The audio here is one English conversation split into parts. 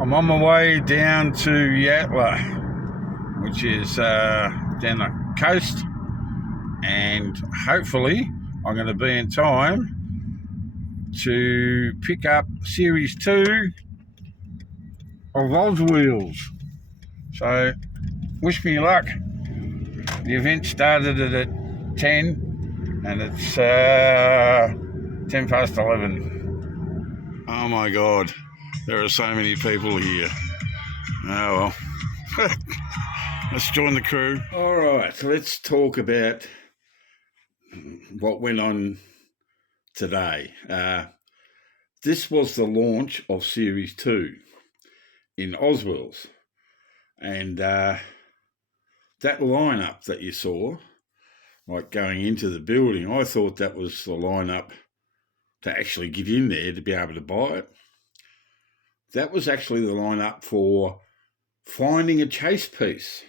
I'm on my way down to Yatala, which is down the coast, and hopefully I'm going to be in time to pick up Series 2 of OzWheels. So, wish me luck. The event started at 10 and it's 10 past 11. Oh my God, there are so many people here. Oh well. Let's join the crew. All right, let's talk about what went on today. This was the launch of Series 2 in OzWheels. And that lineup that you saw, like going into the building, I thought that was the lineup to actually get in there to be able to buy it. That was actually the lineup for finding a chase piece,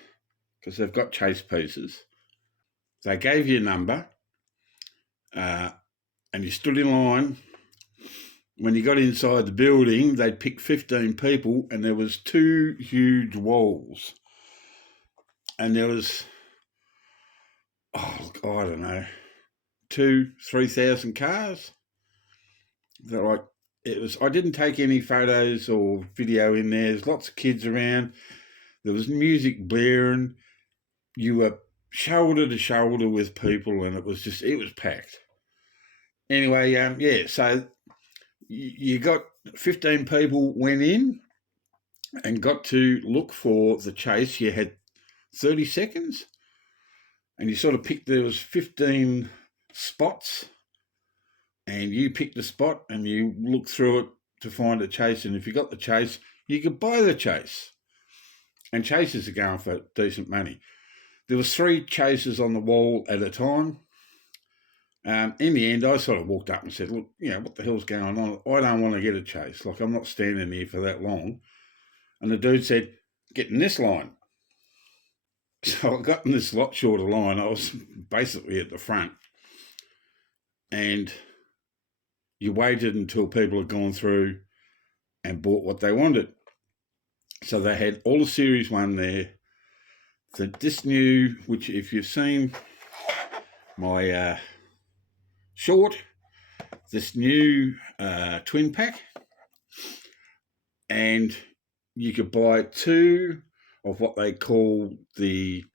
because they've got chase pieces. They gave you a number, and you stood in line. When you got inside the building, they'd pick 15 people, and there was 2 huge walls. And there was, I don't know, 2,000-3,000 cars. They're like, I didn't take any photos or video in there. There's lots of kids around. There was music blaring. You were shoulder to shoulder with people, and it was packed. Anyway, so you got 15 people went in and got to look for the chase. You had 30 seconds, and you sort of picked, there was 15 spots, and you picked a spot and you looked through it to find a chase, and if you got the chase, you could buy the chase. And chases are going for decent money. There was 3 chases on the wall at a time. In the end, I sort of walked up and said, look, what the hell's going on? I don't want to get a chase. Like, I'm not standing here for that long. And the dude said, get in this line. So I got in this lot shorter line. I was basically at the front. And you waited until people had gone through and bought what they wanted. So they had all of Series 1 there. This new, which if you've seen my short, this new twin pack, and you could buy 2 of what they call the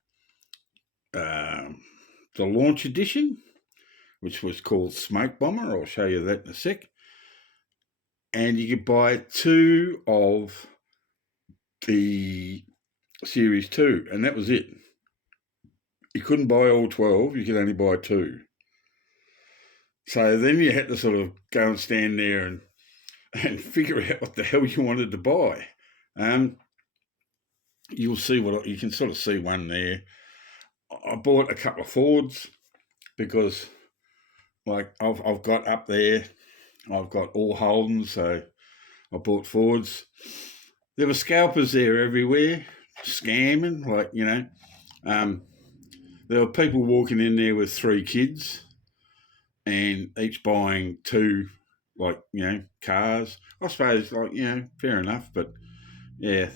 launch edition, which was called Smoke Bomber. I'll show you that in a sec. And you could buy 2 of the Series 2, and that was it. You couldn't buy all 12, you could only buy 2. So then you had to sort of go and stand there and figure out what the hell you wanted to buy. You'll see you can sort of see one there. I bought a couple of Fords because, like, I've got up there, I've got all Holdens, so I bought Fords. There were scalpers there everywhere, scamming, there were people walking in there with 3 kids and each buying 2, cars. I suppose, fair enough, but yeah.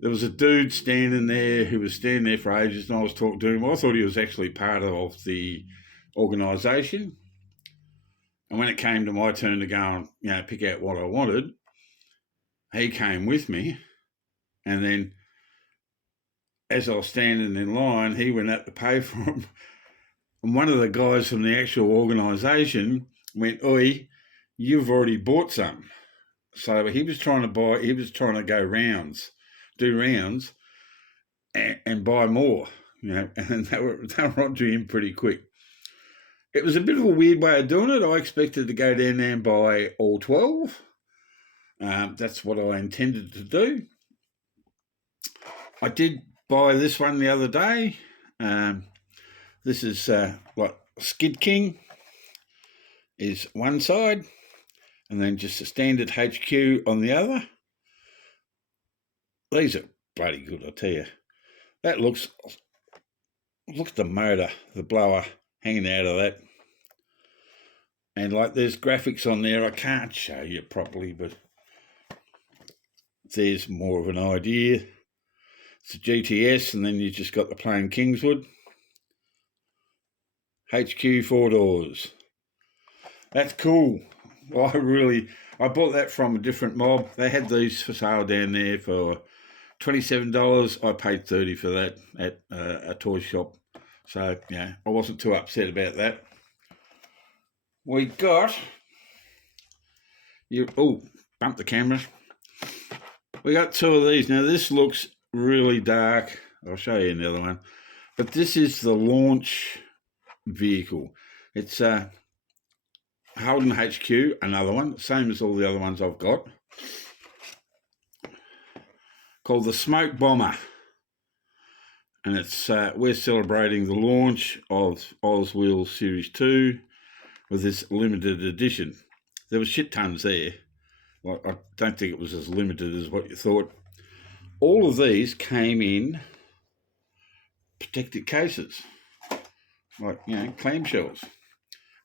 There was a dude standing there who was standing there for ages, and I was talking to him. I thought he was actually part of the organisation. And when it came to my turn to go and, pick out what I wanted, he came with me. And then as I was standing in line, he went out to pay for him. And one of the guys from the actual organisation went, "Oi, you've already bought some." So he was trying to go rounds, do rounds, and buy more, and they were onto him pretty quick. It was a bit of a weird way of doing it. I expected to go down there and buy all 12. That's what I intended to do. I did buy this one the other day. This is Skid King is one side, and then just a standard HQ on the other. These are bloody good, I tell you. That look at the motor, the blower hanging out of that. And there's graphics on there. I can't show you properly, but there's more of an idea. It's a GTS, and then you just got the plain Kingswood. HQ 4 doors. That's cool. I bought that from a different mob. They had these for sale down there for $27. I paid $30 for that at a toy shop. So, yeah, I wasn't too upset about that. We got... bumped the camera. We got two of these. Now, this looks really dark. I'll show you another one. But this is the launch vehicle. It's Holden HQ, another one, same as all the other ones I've got, called the Smoke Bomber. And it's we're celebrating the launch of OzWheels Series 2 with this limited edition. There was shit tons there. Well, I don't think it was as limited as what you thought. All of these came in protected cases, like, clamshells.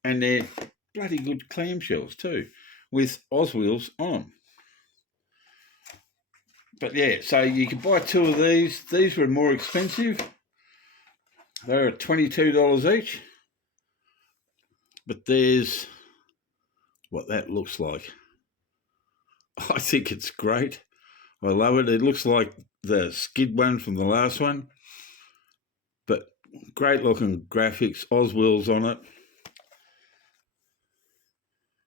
And they're bloody good clamshells too, with OzWheels on them. But yeah, so you could buy two of these. These were more expensive. They're $22 each. But there's what that looks like. I think it's great. I love it. It looks like the skid one from the last one. But great looking graphics, OzWheels on it.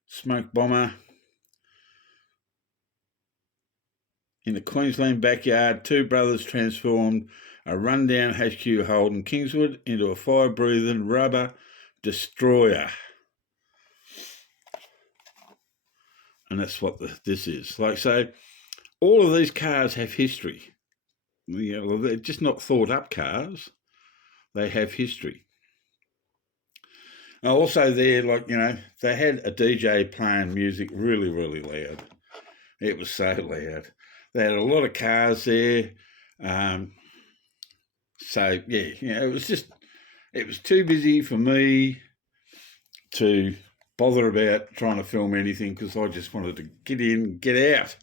Smoke Bomber. In the Queensland backyard, two brothers transformed a rundown HQ Holden Kingswood into a fire-breathing rubber destroyer. And that's what this is. Like, so, all of these cars have history. They're just not thought-up cars. They have history. Now, also there, they had a DJ playing music really, really loud. It was so loud. They had a lot of cars there. So, yeah, it was too busy for me to bother about trying to film anything because I just wanted to get in and get out.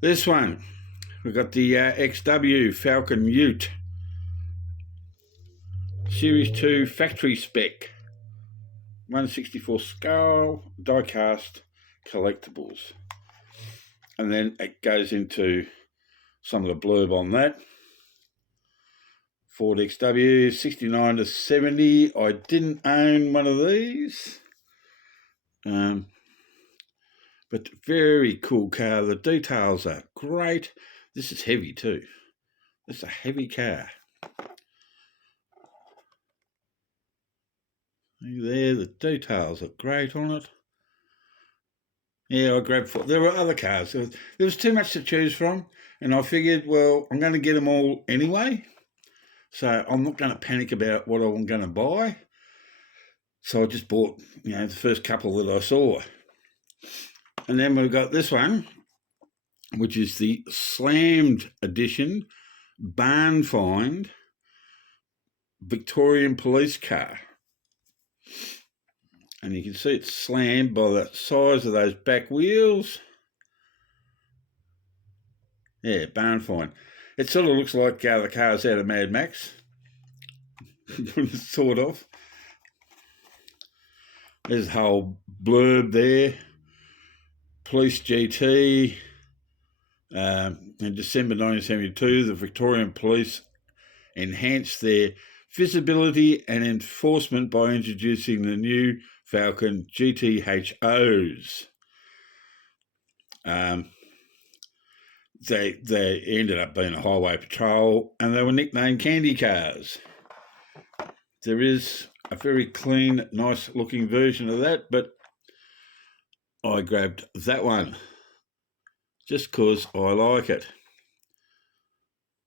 This one, we've got the XW Falcon Ute. Series 2 factory spec. 164 scale, die-cast collectibles. And then it goes into some of the blurb on that. Ford XW, 69 to 70. I didn't own one of these. But very cool car. The details are great. This is heavy too. This is a heavy car. There, the details are great on it. Yeah, I grabbed 4. There were other cars. There was too much to choose from, and I figured, well, I'm going to get them all anyway, so I'm not going to panic about what I'm going to buy. So I just bought, the first couple that I saw. And then we've got this one, which is the slammed edition barn find Victorian police car. And you can see it's slammed by the size of those back wheels. Yeah, barn find. It sort of looks like the cars out of Mad Max. Sort of. There's a whole blurb there. Police GT. In December 1972, the Victorian Police enhanced their visibility and enforcement by introducing the new Falcon GTHOs. They ended up being a highway patrol, and they were nicknamed candy cars. There is a very clean, nice-looking version of that, but I grabbed that one just because I like it.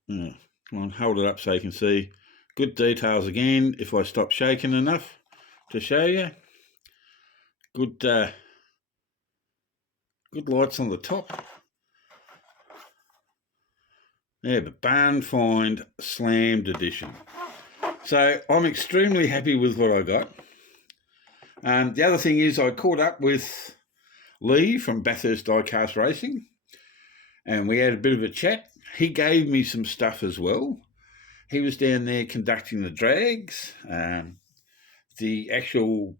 Come on, hold it up so you can see. Good details again, if I stop shaking enough to show you. Good lights on the top. Yeah, but barn find slammed edition. So I'm extremely happy with what I got. The other thing is I caught up with Lee from Bathurst DIECAST Racing, and we had a bit of a chat. He gave me some stuff as well. He was down there conducting the drags, the actual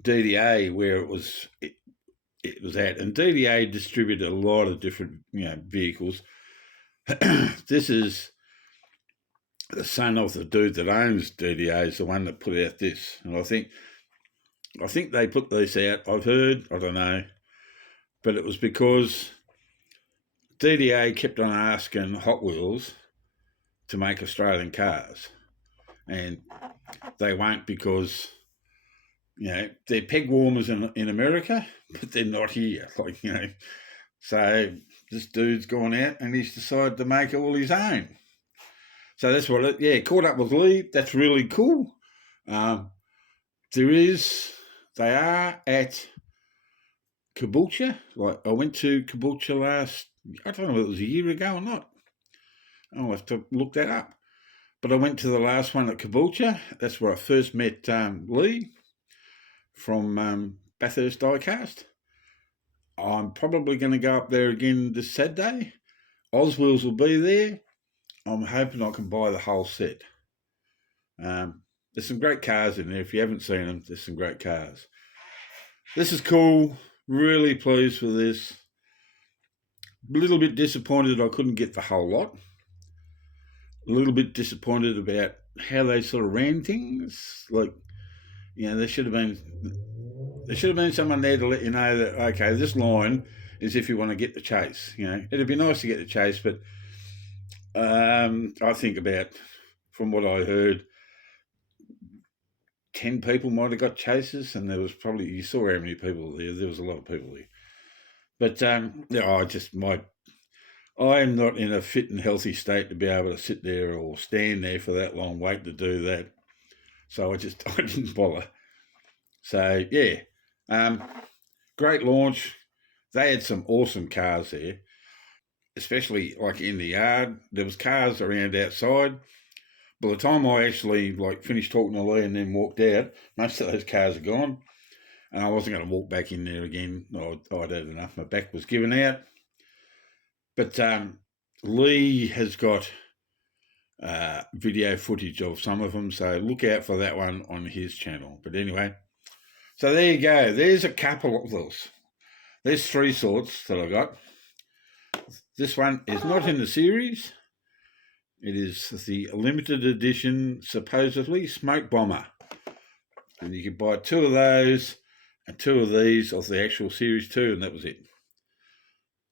DDA where it was at, and DDA distributed a lot of different vehicles. This is the son of the dude that owns DDA, is the one that put out this, and I think they put these out. I've heard, I don't know, but it was because DDA kept on asking Hot Wheels to make Australian cars, and they won't because they're peg warmers in America, but they're not here. So this dude's gone out and he's decided to make it all his own. So that's what caught up with Lee. That's really cool. They are at Caboolture. I went to Caboolture I don't know if it was a year ago or not. I'll have to look that up. But I went to the last one at Caboolture. That's where I first met Lee from Bathurst DIECAST. I'm probably going to go up there again this Saturday. OzWheels will be there. I'm hoping I can buy the whole set. There's some great cars in there. If you haven't seen them, there's some great cars. This is cool. Really pleased with this. A little bit disappointed I couldn't get the whole lot. A little bit disappointed about how they sort of ran things. There should have been someone there to let you know that, okay, this line is if you want to get the chase. It'd be nice to get the chase, but I think from what I heard, 10 people might have got chases, and there was probably, you saw how many people were there. There was a lot of people there. But I am not in a fit and healthy state to be able to sit there or stand there for that long, wait to do that. So I didn't bother. So great launch. They had some awesome cars there, especially in the yard. There was cars around outside. By the time I actually finished talking to Lee and then walked out, most of those cars are gone. And I wasn't going to walk back in there again. I'd had enough. My back was giving out. But Lee has got video footage of some of them, so look out for that one on his channel. But anyway, so there you go. There's a couple of those. There's 3 sorts that I got. This one is not in the series. It is the limited edition, supposedly, Smoke Bomber. And you could buy 2 of those and 2 of these of the actual Series 2, and that was it.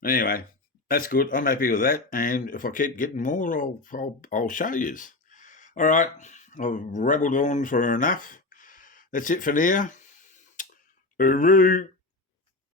Anyway, that's good. I'm happy with that. And if I keep getting more, I'll show you. All right, I've rabbled on for enough. That's it for now. Hooroo.